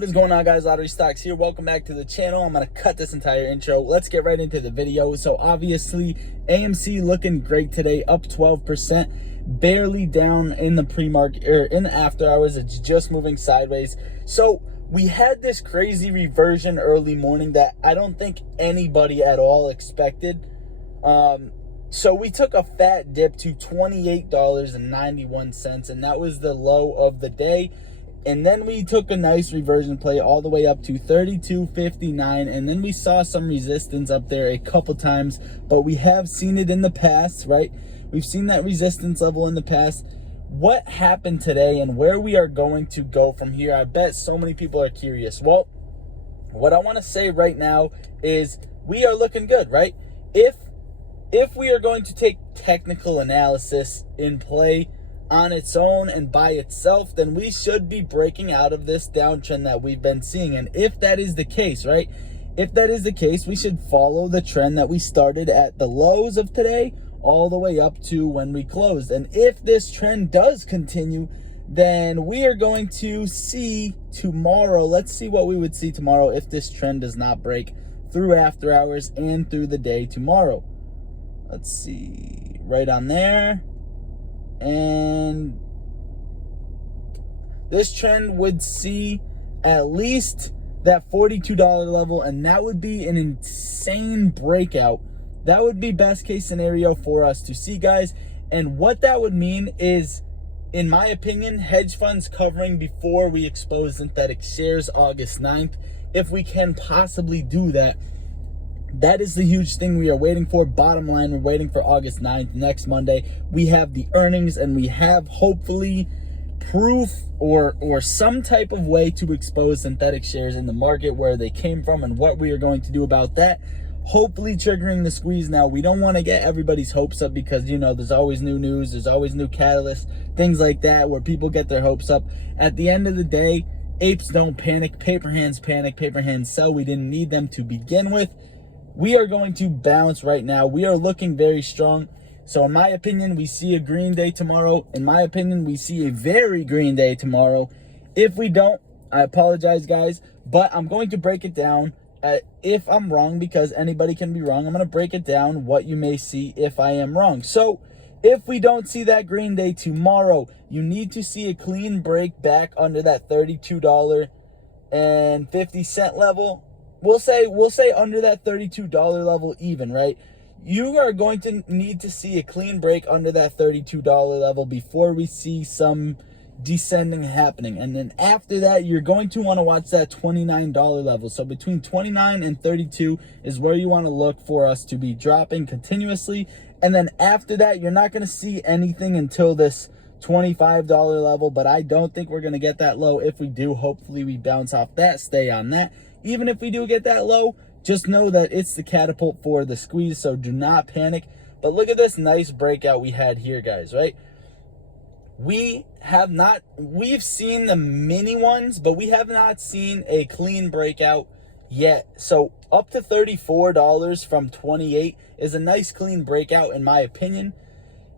What is going on, guys? Lottery Stocks here. Welcome back to the channel. I'm going to cut this entire intro. Let's get right into the video. So obviously AMC looking great today, up 12%, barely down in the pre-market or in the after hours. It's just moving sideways. So we had this crazy reversion early morning that I don't think anybody at all expected. So we took a fat dip to $28.91, and that was the low of the day. And then we took a nice reversion play all the way up to $32.59, and then we saw some resistance up there a couple times, but we have seen it in the past, right? We've seen that resistance level in the past. What happened today and where we are going to go from here? I bet so many people are curious. Well, what I want to say right now is we are looking good, right? If we are going to take technical analysis in play on its own and by itself, then we should be breaking out of this downtrend that we've been seeing. And if that is the case, right? If that is the case, we should follow the trend that we started at the lows of today all the way up to when we closed. And if this trend does continue, then we are going to see tomorrow. Let's see what we would see tomorrow if this trend does not break through after hours and through the day tomorrow. Let's see, right on there. And this trend would see at least that $42 level, and that would be an insane breakout. That would be best case scenario for us to see, guys. And what that would mean is, in my opinion, hedge funds covering before we expose synthetic shares August 9th. If we can possibly do that, that is the huge thing we are waiting for. Bottom line, we're waiting for August 9th, next Monday. We have the earnings, and we have hopefully proof or some type of way to expose synthetic shares in the market, where they came from and what we are going to do about that. Hopefully triggering the squeeze. Now, we don't want to get everybody's hopes up because, you know, there's always new news, there's always new catalysts, things like that, where people get their hopes up. At the end of the day, apes don't panic, paper hands panic, paper hands sell. We didn't need them to begin with. We are going to bounce right now. We are looking very strong. So in my opinion, we see a green day tomorrow. In my opinion, we see a very green day tomorrow. If we don't, I apologize, guys, but I'm going to break it down. If I'm wrong, because anybody can be wrong, I'm going to break it down what you may see if I am wrong. So if we don't see that green day tomorrow, you need to see a clean break back under that $32.50 level. We'll say under that $32 level even, right? You are going to need to see a clean break under that $32 level before we see some descending happening. And then after that, you're going to want to watch that $29 level. So between 29 and 32 is where you want to look for us to be dropping continuously. And then after that, you're not going to see anything until this $25 level, but I don't think we're going to get that low. If we do, hopefully we bounce off that, stay on that. Even if we do get that low, just know that it's the catapult for the squeeze, so do not panic. But look at this nice breakout we had here, guys, right? We've seen the mini ones, but we have not seen a clean breakout yet. So up to $34 from 28 is a nice clean breakout in my opinion.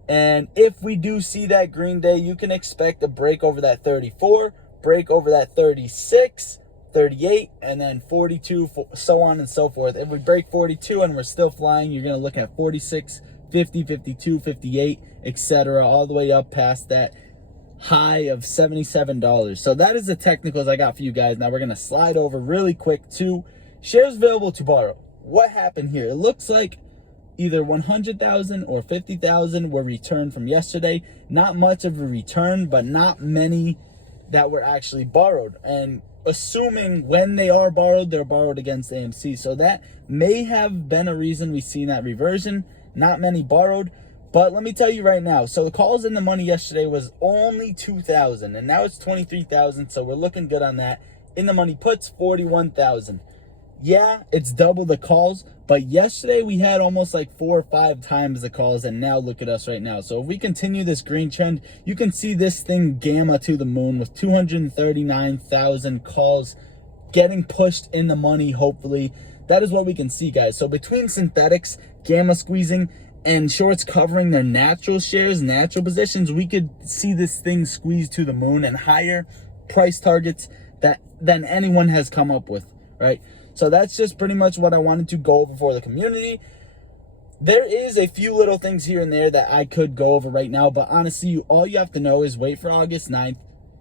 And if we do see that green day, you can expect a break over that 34, break over that 36, 38, and then 42, so on and so forth. If we break 42 and we're still flying, you're going to look at 46, 50, 52, 58, etc., all the way up past that high of $77. So that is the technicals I got for you guys. Now we're going to slide over really quick to shares available to borrow. What happened here? It looks like either 100,000 or 50,000 were returned from yesterday. Not much of a return, but not many that were actually borrowed. And assuming when they are borrowed, they're borrowed against AMC. So that may have been a reason we've seen that reversion. Not many borrowed. But let me tell you right now, so the calls in the money yesterday was only 2,000, and now it's 23,000, so we're looking good on that. In the money puts, 41,000. Yeah, it's double the calls, but yesterday we had almost like 4 or 5 times the calls, and now look at us right now. So if we continue this green trend, you can see this thing gamma to the moon with 239,000 calls getting pushed in the money, hopefully. That is what we can see, guys. So between synthetics, gamma squeezing, and shorts covering their natural shares, natural positions, we could see this thing squeeze to the moon, and higher price targets than anyone has come up with, right? So that's just pretty much what I wanted to go over for the community. There is a few little things here and there that I could go over right now, but honestly, all you have to know is wait for August 9th.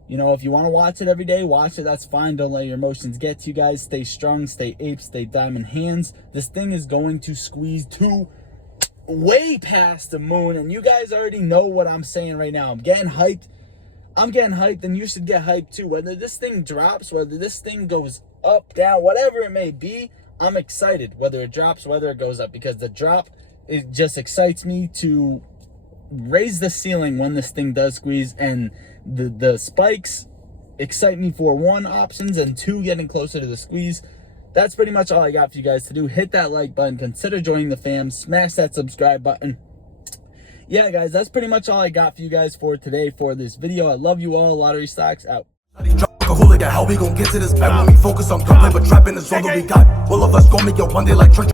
You know, if you want to watch it every day, watch it. That's fine. Don't let your emotions get to you guys. Stay strong, stay apes, stay diamond hands. This thing is going to squeeze to way past the moon, and you guys already know what I'm saying right now. I'm getting hyped, and you should get hyped too. Whether this thing drops, whether this thing goes up, down, whatever it may be, I'm excited. Whether it drops, whether it goes up, because the drop, it just excites me to raise the ceiling when this thing does squeeze, and the spikes excite me for one, options, and two, getting closer to the squeeze. That's pretty much all I got for you guys to do. Hit that like button, consider joining the fam, smash that subscribe button. Yeah, guys, that's pretty much all I got for you guys for today for this video. I love you all. Lottery Stocks out. How we gon' get to this bag when we focus on gunplay, but trapping is all that we got. All of us gon' make it one day like church.